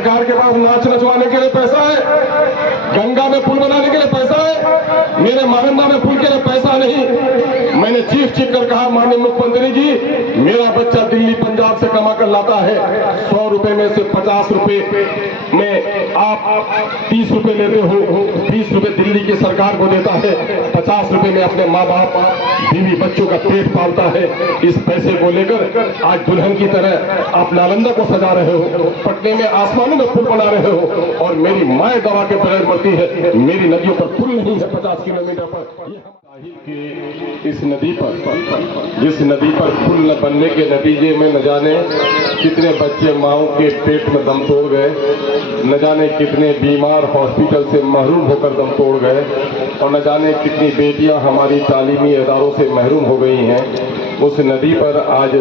सरकार के पास नाच नचवाने के लिए पैसा है, गंगा में पुल बनाने के लिए पैसा है, मेरे महानंदा में पुल के लिए पैसा नहीं। मैंने चीख कर कहा, माननीय मुख्यमंत्री जी, मेरा बच्चा दिल्ली पंजाब से कमा कर लाता है, 100 रुपए में से 50 रुपए में आप 30 रुपए लेते हो, 20 रुपए दिल्ली की सरकार को देता है, 50 रुपए में अपने माँ बाप बीवी बच्चों का पेट पालता है। इस पैसे को लेकर आज दुल्हन की तरह आप नालंदा को सजा रहे हो, पटने में आसमानों में पुल बना रहे हो, और मेरी माँ दवा के बगैर मरती है। मेरी नदियों पर पुल नहीं है 50 किलोमीटर पर। इस नदी पर, जिस नदी पर पुल न बनने के नतीजे में न जाने कितने बच्चे माओं के पेट में दम तोड़ गए, न जाने कितने बीमार हॉस्पिटल से महरूम होकर दम तोड़ गए, और न जाने कितनी बेटियां हमारी तालीमी इदारों से महरूम हो गई हैं। उस नदी पर आज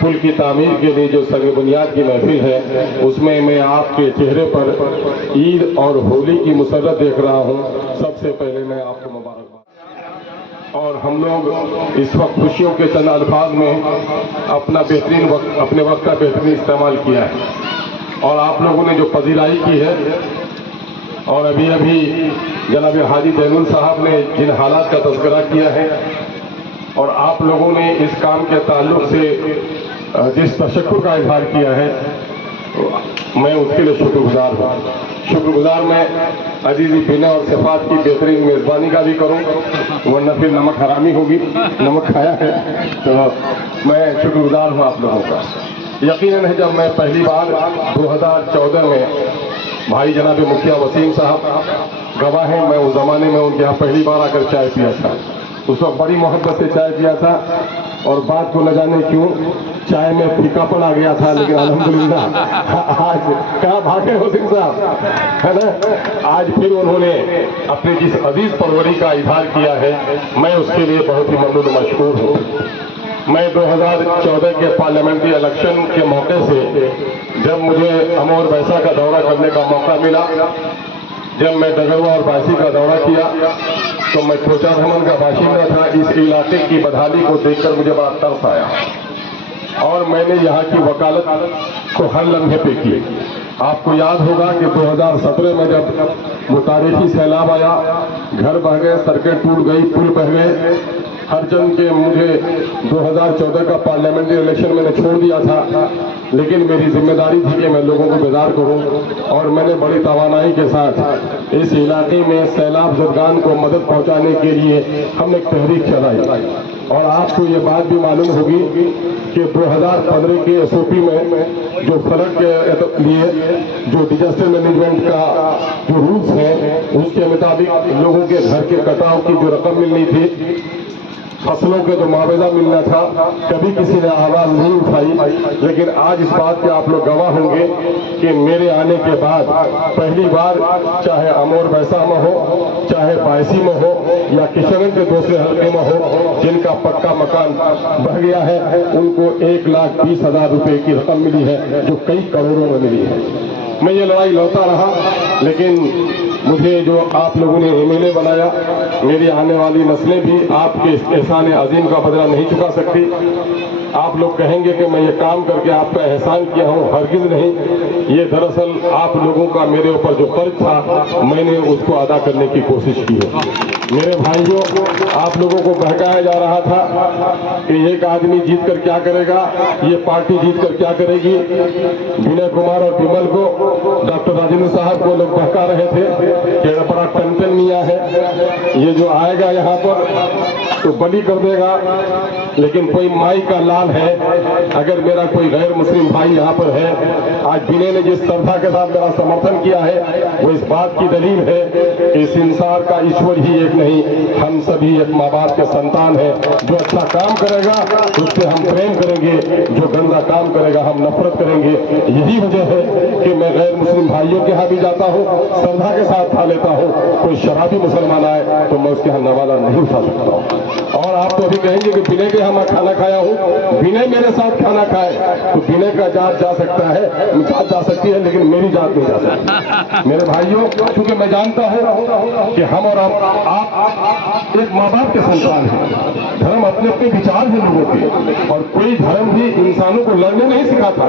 पुल की तामीर के लिए जो संग बुनियाद की महफिल है, उसमें मैं आपके चेहरे पर ईद और होली की मुसर्रत देख रहा हूँ। सबसे पहले मैं आपको मुबारकबाद। और हम लोग इस वक्त खुशियों के चंद अल्फाज में अपना बेहतरीन वक्त, अपने वक्त का बेहतरीन इस्तेमाल किया है, और आप लोगों ने जो पजीराई की है, और अभी अभी जनाब हाजी दैनुल साहब ने जिन हालात का तज़किरा किया है, और आप लोगों ने इस काम के ताल्लुक से जिस तशक्कुर का इजहार किया है, मैं उसके लिए शुक्रगुजार हूँ। शुक्रगुजार मैं अजीज़ी बिना और सिफात की बेहतरीन मेज़बानी का भी करूँ, वरना फिर नमक हरामी होगी, नमक खाया है, तो मैं शुक्रगुजार हूँ आप लोगों का। यकीनन है, जब मैं पहली बार 2014 में भाई जनाब मुखिया वसीम साहब गवाह हैं, मैं उस ज़माने में उनके यहाँ पहली बार आकर चाय पिया था। उस वक्त बड़ी मोहब्बत से चाय पिया था, और बात को न जाने क्यों चाय में फीकापन आ गया था, लेकिन अल्हम्दुलिल्लाह आज कहाँ भागे वसीम साहब, है ना। आज फिर उन्होंने अपने जिस अजीज परवरी का इजहार किया है, मैं उसके लिए बहुत ही ममनून मशकूर हूँ। मैं 2014 के पार्लियामेंट्री इलेक्शन के मौके से जब मुझे अमोर वैसा का दौरा करने का मौका मिला, जब मैं डगरवा और बासी का दौरा किया, तो मैं कोचा धमन का बाशिंदा था। इस इलाके की बदहाली को देखकर मुझे बड़ा तरस आया, और मैंने यहाँ की वकालत को हर लम्हे पे की। आपको याद होगा कि 2017 में जब वो तारीखी सैलाब आया, घर बह गए, सड़कें टूट गई, पुल बह गए, हर जन के मुझे 2014 का पार्लियामेंट्री इलेक्शन मैंने छोड़ दिया था, लेकिन मेरी जिम्मेदारी थी कि मैं लोगों को बेदार करूं, और मैंने बड़ी तवानाई के साथ इस इलाके में सैलाब ज़दगान को मदद पहुंचाने के लिए हमने एक तहरीक चलाई। और आपको ये बात भी मालूम होगी कि 2015 के SOP में जो फ्लड के लिए जो डिजास्टर मैनेजमेंट का जो रूल्स हैं, उसके मुताबिक लोगों के घर के कटाव की जो रकम मिलनी थी, फसलों के जो मुआवजा मिलना था, कभी किसी ने आवाज नहीं उठाई। लेकिन आज इस बात के आप लोग गवाह होंगे कि मेरे आने के बाद पहली बार, चाहे अमोर वैसा में हो, चाहे बायसी में हो, या किशनगंज के दूसरे हल्के में हो, जिनका पक्का मकान बह गया है, उनको 1,20,000 रुपए की रकम मिली है, जो कई करोड़ों में मिली है। मैं ये लड़ाई लड़ता रहा, लेकिन मुझे जो आप लोगों ने MLA बनाया, मेरी आने वाली नस्लें भी आपके एहसान अजीम का बदला नहीं चुका सकती। आप लोग कहेंगे कि मैं ये काम करके आपका एहसान किया हूँ, हरगिज नहीं। ये दरअसल आप लोगों का मेरे ऊपर जो कर्ज था, मैंने उसको अदा करने की कोशिश की है। मेरे भाइयों, आप लोगों को बहकाया जा रहा था कि एक आदमी जीत कर क्या करेगा, ये पार्टी जीत कर क्या करेगी। विनय कुमार और विमल को, डॉक्टर राजेंद्र साहब को लोग बहका रहे थे कि बड़ा टनटन मियाँ है, ये जो आएगा यहाँ पर तो बली कर देगा। लेकिन कोई माई का लाल है, अगर मेरा कोई गैर मुस्लिम भाई यहाँ पर है, आज विनय ने जिस श्रद्धा के साथ मेरा समर्थन किया है, वो इस बात की दलील है कि इस संसार का ईश्वर ही एक नहीं, हम सभी एक माँ बाप के संतान हैं। जो अच्छा काम करेगा उससे हम प्रेम करेंगे, जो गंदा काम करेगा हम नफरत करेंगे। यही वजह है कि मैं गैर मुस्लिम भाइयों के यहाँ भी जाता हूँ, श्रद्धा के साथ खा लेता हूँ। कोई शराबी मुसलमान आए तो मैं उसके यहाँ नवाला नहीं उठा सकता हूँ। और आप तो अभी कहेंगे कि विनय के यहाँ मैं खाना खाया हूँ, विनय मेरे साथ खाना खाए तो विनय का जात जा सकता है, जात जा सकती है, लेकिन मेरी जात नहीं जा सकती। मेरे भाइयों, क्योंकि मैं जानता हूँ कि हम और आप एक माँ बाप के संतान हैं। धर्म अपने अपने विचार हैं लोगों के, और कोई धर्म भी इंसानों को लड़ने नहीं सिखाता।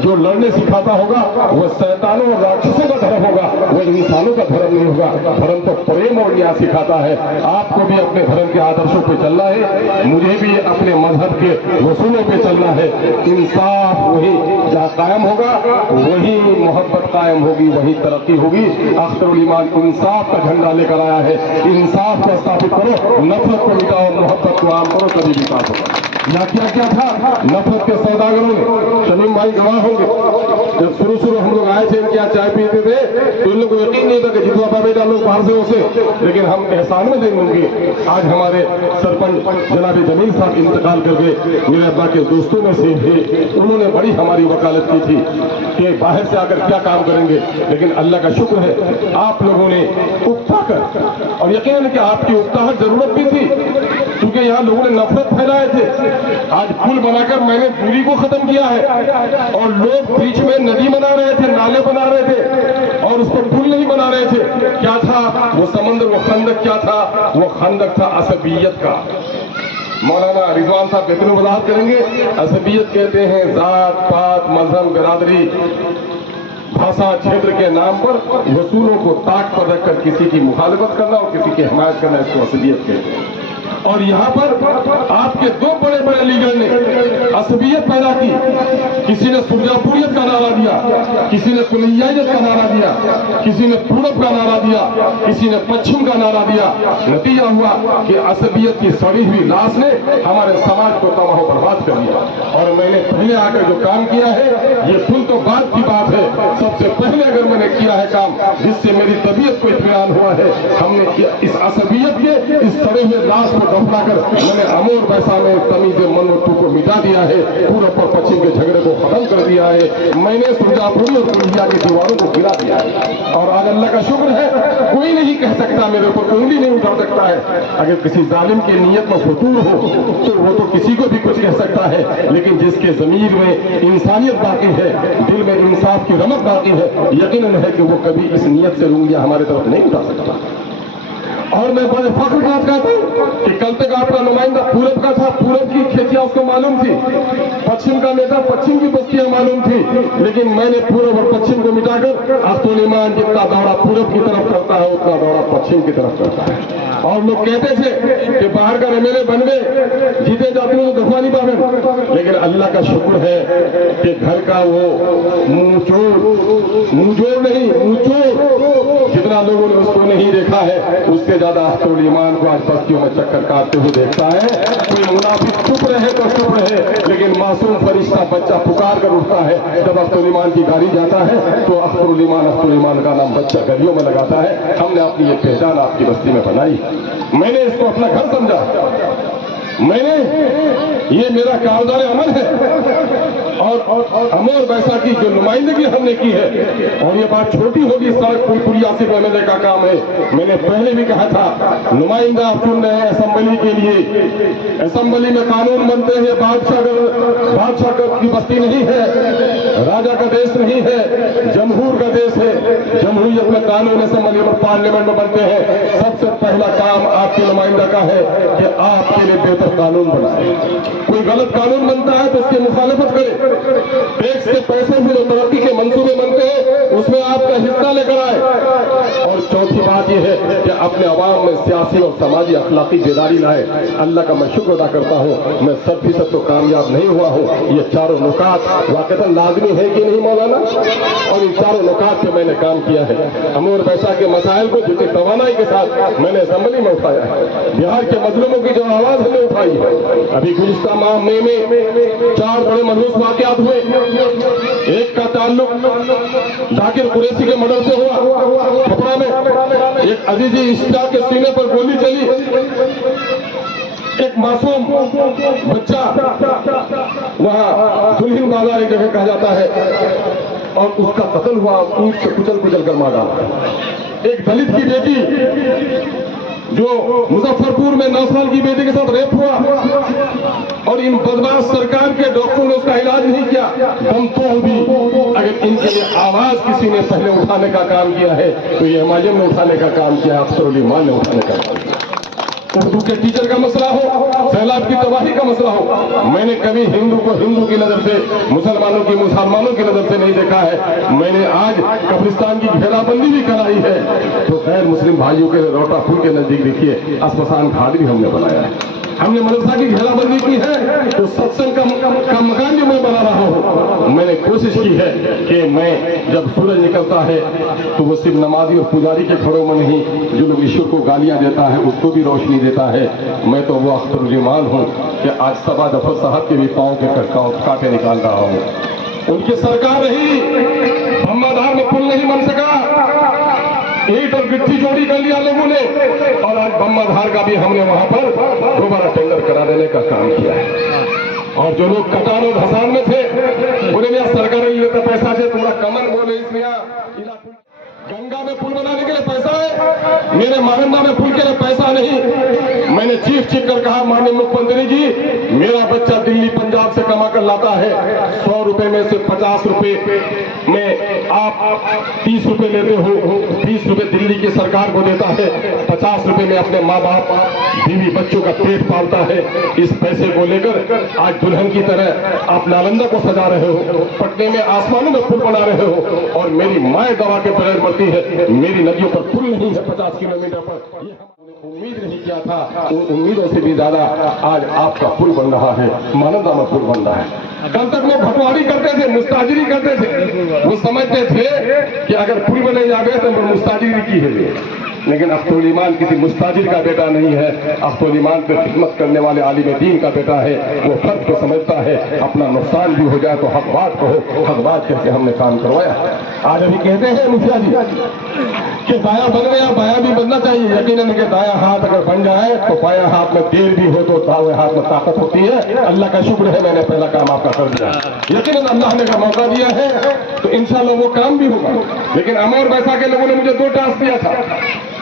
जो लड़ने सिखाता होगा वह शैतानों और राक्षसों का धर्म होगा, वह इंसानों का धर्म नहीं होगा। धर्म तो प्रेम और न्याय सिखाता है। आपको भी अपने धर्म के आदर्शों पे चलना है, मुझे भी अपने मजहब के वसूलों पे चलना है। इंसाफ वही जहाँ कायम होगा वही मोहब्बत कायम होगी, वही तरक्की होगी। अख्तरुल ईमान इंसाफ का झंडा लेकर आया है। इंसाफ को स्थापित करो, नफरत को मिटाओ, मोहब्बत को आम करो, तभी विकास होगा। या क्या क्या था नफरत के सौदागरों ने, शमीम भाई गवाह होंगे, जब शुरू हम लोग आए थे इनके यहाँ चाय पीते थे तो इन लोगों को यकीन नहीं था कि जितवा बेटा लोग बाहर से उसे, लेकिन हम एहसान में देंगे उनके। आज हमारे सरपंच जनाब जमील साहब इंतकाल कर गए, मेरे अब्बा के दोस्तों में से थे। उन्होंने बड़ी हमारी वकालत की थी कि बाहर से आकर क्या काम करेंगे, लेकिन अल्लाह का शुक्र है आप लोगों ने उकता कर, और यकीन है कि आपकी उकताहट जरूरत भी थी, क्योंकि यहाँ लोगों ने नफरत फैलाए थे। आज पुल बनाकर मैंने दूरी को खत्म किया है, और लोग बीच में नदी बना रहे थे, नाले बना रहे थे, और उस पर पुल नहीं बना रहे थे। क्या था वो समंदर, वो खंदक क्या था? वो खंदक था असबियत का। मौलाना रिजवान साहब बेहतरीन वजाहत करेंगे। असबियत कहते हैं जात पात मजहब बिरादरी भाषा क्षेत्र के नाम पर वसूलों को ताक पर रखकर किसी की मुखालिफत करना और किसी की हिमायत करना, इसको असबियत कहते हैं। और यहाँ पर आपके दो बड़े बड़े लीडर ने असबियत पैदा की। किसी ने सुरजापुरियत का नारा दिया, किसी ने कुलियायत का नारा दिया, किसी ने पूरब का नारा दिया, किसी ने पश्चिम का नारा दिया। नतीजा हुआ कि असबियत की सड़ी हुई लाश ने हमारे समाज को तबाह बर्बाद कर दिया। और मैंने पहले आकर जो काम किया है, ये फुल तो बात की बात है, सबसे पहले अगर मैंने किया है काम जिससे मेरी तबीयत को इत्मीनान हुआ है, हमने इस असबियत के इस सड़े हुए लाश को दफना कर मैंने अमोर पैसा में तमीज़ मनोतू को मिटा दिया है, पूरब और पश्चिम के झगड़े को खत्म कर दिया है। मैंने सुरजापुरी और कुलिया की दीवारों को गिरा दिया है, और आज अल्लाह का शुक्र है कोई नहीं कह सकता, मेरे ऊपर उंगली नहीं उठा सकता है। अगर किसी जालिम की नीयत में फतूर हो तो वो तो किसी को भी कुछ कह सकता है, लेकिन जिसके ज़मीर में इंसानियत बाकी है, दिल में इंसाफ की रमक बाकी है, यकीनन है कि वो कभी इस नीयत से उंगलियां हमारे तरफ नहीं उठा सकता। और मैं बड़े फख्र के साथ कहता हूँ कि कल तक आपका नुमाइंदा पूरब का था, पूरब की खेतियां उसको मालूम थी, पश्चिम का नेता पश्चिम की बस्तियां मालूम थी, लेकिन मैंने पूरब और पश्चिम को मिटाकर अख्तरुल ईमान जितना दौड़ा पूरब की तरफ करता है उतना दौड़ा पश्चिम की तरफ करता है। और लोग कहते थे कि बाहर का एमएलए बन गए, जीते जाते हो तो दफा नहीं पावे, लेकिन अल्लाह का शुक्र है कि घर का वो मुंहजोड़ नहीं, मुंहचोर जितना लोगों ने उसको नहीं देखा है, उससे ज्यादा अख्तरुल ईमान को आज बस्तियों में चक्कर काटते हुए देखता है। कोई मुनाफिक चुप रहे तो चुप रहे, लेकिन मासूम फरिश्ता बच्चा पुकार कर उठता है। जब अख्तरुल ईमान की गाड़ी जाता है तो अख्तरुल ईमान का नाम बच्चा गलियों में लगाता है। हमने अपनी ये पहचान आपकी बस्ती में बनाई, मैंने इसको अपना घर समझा, मैंने ये मेरा कारदार अमल है। और अमोर वैसा की जो नुमाइंदगी हमने की है, और ये बात छोटी होगी, सड़क पुल पुलिया सिर्फ एमएलए का काम है। मैंने पहले भी कहा था नुमाइंदा आप चुन रहे हैं असेंबली के लिए, असेंबली में कानून बनते हैं। बादशाह की बस्ती नहीं है, राजा का देश नहीं है, जमहूर का देश है। जमहूरियत में कानून असेंबली में पार्लियामेंट में बनते हैं। सबसे पहला काम आपके नुमाइंदा का है कि आपके लिए बेहतर कानून बनाए। कोई गलत कानून बनता है तो उसकी मुखालिफत करे, टैक्स के पैसे से जो तरक्की के मंसूबे बनते हैं उसमें आपका हिस्सा लेकर आए। और चौथी बात यह है कि अपने अवाम में सियासी और समाजी अखलाकी बेदारी लाए। अल्लाह का मैं शुक्र अदा करता हूँ, मैं 100% तो कामयाब नहीं हुआ हूँ। ये चारों नुकात वाक़ईतन लाजमी है कि नहीं मौलाना, और इन चारों नुकात पे मैंने काम किया है। अमूर पैसा के मसाइल को जितनी तवानाई के साथ मैंने असेंबली में उठाया है, बिहार के मजलूमों की जो आवाज हमने उठाई है। अभी गुज़िश्ता माह मई में 4 बड़े मलूस वाक़यात हुए। एक का ताल्लुक जाकिर कुरैशी के मर्डर से हुआ छपरा में, एक अजीजी इश्तियाक के सीने पर गोली चली, एक मासूम बच्चा वहाँ दुल्हिन बाजार एक जगह कहा जाता है, और उसका कत्ल हुआ, ऊंट से कुचल कर मारा। एक दलित की बेटी जो मुजफ्फरपुर में 9 साल की बेटी के साथ रेप हुआ और इन बदमाश सरकार के डॉक्टरों ने उसका इलाज नहीं किया, दम तोड़ दी। अगर इनके लिए आवाज किसी ने पहले उठाने का काम किया है तो ये एमआईएम ने उठाने का काम किया, अख्तर अली मान ने उठाने का काम किया। उर्दू के टीचर का मसला हो, सैलाब की तबाही का मसला हो, मैंने कभी हिंदू को हिंदू की नजर से, मुसलमानों की मुसलमानों की नजर से नहीं देखा है। मैंने आज कब्रिस्तान की घेराबंदी भी कराई है तो गैर मुस्लिम भाइयों के रोटा पुल के नजदीक देखिए अस्पताल घाट भी हमने बनाया है। हमने मदरसा की घेराबंदी की है तो सत्संग का मकान जो मैं बना रहा हूँ, मैंने कोशिश की है कि मैं जब सूरज निकलता है तो वो सिर्फ नमाजी और पुजारी के घरों में नहीं, जो लोग ईश्वर को गालियां देता है उसको भी रोशनी देता है। मैं तो वो अख्तरुल हूँ कि आज सबा जफर साहब के भी पाँव के कांटे निकाल रहा हूँ। उनकी सरकार रही, बम्बाधार में पुल नहीं बन सका, ईंट और गिट्टी चोरी कर लिया लोगों ने, और आज बम्बाधार का भी हमने वहां पर दोबारा टेंडर करा देने का काम किया है। और जो लोग कटान और धसान में थे उन्हें यहाँ सरकार लेता पैसा से थोड़ा कमर बोले, इसमें गंगा में पुल बनाने के लिए पैसा है, मेरे महानंदा में पुल के लिए पैसा नहीं। मैंने चीख कर कहा, माननीय मुख्यमंत्री जी, मेरा बच्चा दिल्ली पंजाब से कमा कर लाता है, 100 रुपए में से 50 रुपए में आप 30 रुपए लेते हो, 30 रुपए दिल्ली की सरकार को देता है, 50 रुपए में अपने माँ बाप बीवी बच्चों का पेट पालता है। इस पैसे को लेकर आज दुल्हन की तरह आप नालंदा को सजा रहे हो, पटने में आसमानों में पुल बना रहे हो, और मेरी माँ दवा के बगैर मरती है। मेरी नदियों पर पुल नहीं है 50 किलोमीटर पर, ये हमने उम्मीद नहीं किया था। उन उम्मीदों से भी ज्यादा आज आपका पुल बन रहा है, मानवता में पुल बन रहा है। कल तक लोग भटवाड़ी करते थे, मुस्ताजिरी करते थे, वो समझते थे कि अगर पुल बने जावे तो मुस्ताजिरी की है, लेकिन अख्तरुल ईमान किसी मुस्ताजिर का बेटा नहीं है। अख्तरुल ईमान पे खिदमत करने वाले आलिम दीन का बेटा है। वो फर्क को समझता है, अपना नुकसान भी हो जाए तो हक बात कहो, हक बात कह के हमने काम करवाया। आज अभी कहते हैं मुखिया जी कि दाया बन गया, बाया भी बनना चाहिए। यकीनन कि दाया हाथ अगर बन जाए तो बाया हाथ में देर भी हो तो दाएं हाथ में ताकत होती है। अल्लाह का शुक्र है, मैंने पहला काम आपका कर दिया। यकीनन अल्लाह ने का मौका दिया है तो इंशाल्लाह वो काम भी होगा। लेकिन अमर वैसा के लोगों ने मुझे 2 टास्क दिया था,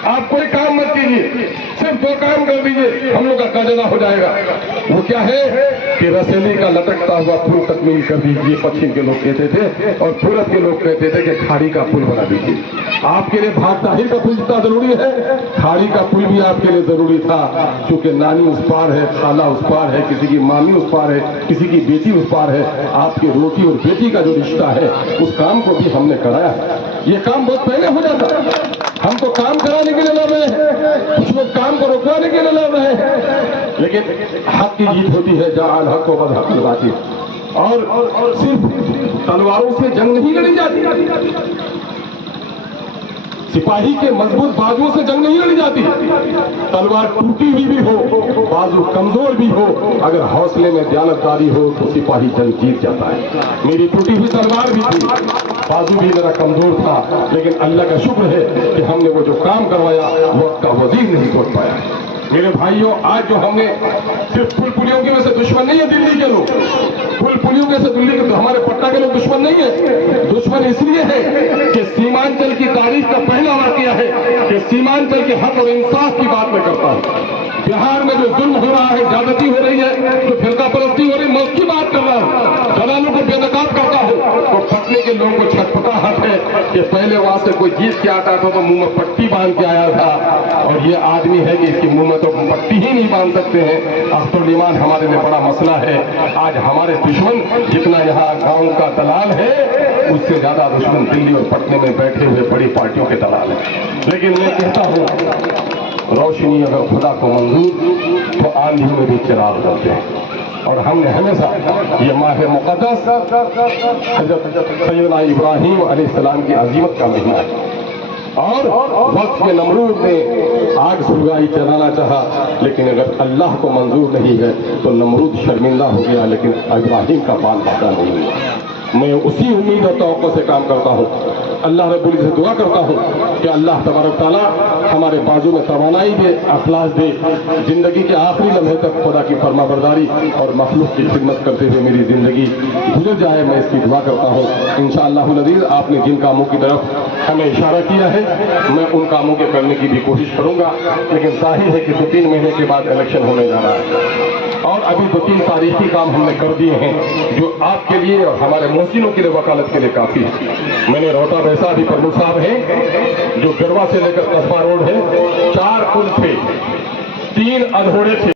आप कोई काम मत कीजिए, सिर्फ 2 काम कर दीजिए, हम लोग का कर्जा हो जाएगा। वो क्या है कि रसेली का लटकता हुआ पुल तकमील कर दीजिए, पश्चिम के लोग कहते थे, और पूरब के लोग कहते थे कि खाड़ी का पुल बना दीजिए। आपके लिए भाग ताहिर का पुल जितना जरूरी है, खाड़ी का पुल भी आपके लिए जरूरी था, क्योंकि नानी उस पार है, खाला उस पार है, किसी की मामी उस पार है, किसी की बेटी उस पार है। आपकी रोटी और बेटी का जो रिश्ता है उस काम को भी हमने कराया है। ये काम बहुत पहले हो जाता, हम तो काम कराने के लिए लड़ रहे हैं, कुछ लोग काम को रोकवाने के लिए लड़ रहे हैं, लेकिन हक की जीत होती है, जहां हक को बद हक की बात। और सिर्फ तलवारों से जंग नहीं लड़ी जाती, सिपाही के मजबूत बाजुओं से जंग नहीं लड़ी जाती। तलवार टूटी हुई भी हो, बाजू कमजोर भी हो, अगर हौसले में दयानतदारी हो तो सिपाही जंग जीत जाता है। मेरी टूटी हुई तलवार भी थी, बाजू भी मेरा कमजोर था, लेकिन अल्लाह का शुक्र है कि हमने वो जो काम करवाया वक्त का वजीर नहीं सोच पाया। मेरे भाइयों, आज जो हमने सिर्फ पुल पुलियों की वजह से दुश्मन नहीं है दिल्ली के लोग, पुल पुलियों के से दिल्ली के, हमारे पटना के लोग दुश्मन नहीं है। दुश्मन इसलिए है कि सीमांचल की तारीख का पहला वाकया है कि सीमांचल के हक और इंसाफ की बात मैं करता हूँ। बिहार में जो जुल्म हो रहा है, ज्यादती हो रही है, जो फिरका परस्ती हो रही है, मैं उसकी बात कर रहा हूँ। दलालों को बेनकाब करता हूँ तो पटने के लोगों को छटपटाहट है कि पहले वहां से कोई जीत के आता था तो मुंह में पट्टी बांध के आया था, और ये आदमी है कि इसके मुंह में तो पट्टी ही नहीं बांध सकते हैं। अख्तरुल ईमान हमारे लिए बड़ा मसला है। आज हमारे दुश्मन जितना यहाँ गांव का दलाल है, उससे ज्यादा दुश्मन दिल्ली और पटने में बैठे हुए बड़ी पार्टियों के दलाल है। लेकिन मैं कहता हूँ, रोशनी अगर खुदा को मंजूर तो आंधी में भी चिराग करते हैं, और हमने हमेशा ये माह मुक़द्दस हज़रत सैयदना इब्राहीम अलैहिस्सलाम की अज़ीमत का महीना है। और वक्त में नमरूद ने आग सुलगाई, जलाना चाहा, लेकिन अगर अल्लाह को मंजूर नहीं है तो नमरूद शर्मिंदा हो गया, लेकिन इब्राहीम का बाल बाका नहीं हुआ। मैं उसी उम्मीद और तवक्को से काम करता हूँ। अल्लाह रब्बुल इज्जत से दुआ करता हूँ कि अल्लाह तबारक ताला हमारे बाजू में तवानाई दे, अखलास दे, जिंदगी के आखिरी लम्हे तक खुदा की फरमाबरदारी और मखलूक की खिदमत करते हुए मेरी जिंदगी गुजर जाए, मैं इसकी दुआ करता हूँ। इंशाअल्लाहुल अज़ीज़ आपने जिन कामों की तरफ हमें इशारा किया है मैं उन कामों के करने की भी कोशिश करूंगा, लेकिन जाहिर है कि 2-3 महीने के बाद इलेक्शन होने जा रहा है और अभी 2-3 तारीखी काम हमने कर दिए हैं जो आपके लिए और हमारे मोहसिनों के लिए वकालत के लिए काफी है। मैंने रोहता वैसा भी प्रमुख साहब हैं जो गरवा से लेकर कस्बा रोड है, 4 पुल थे, 3 अधोड़े थे।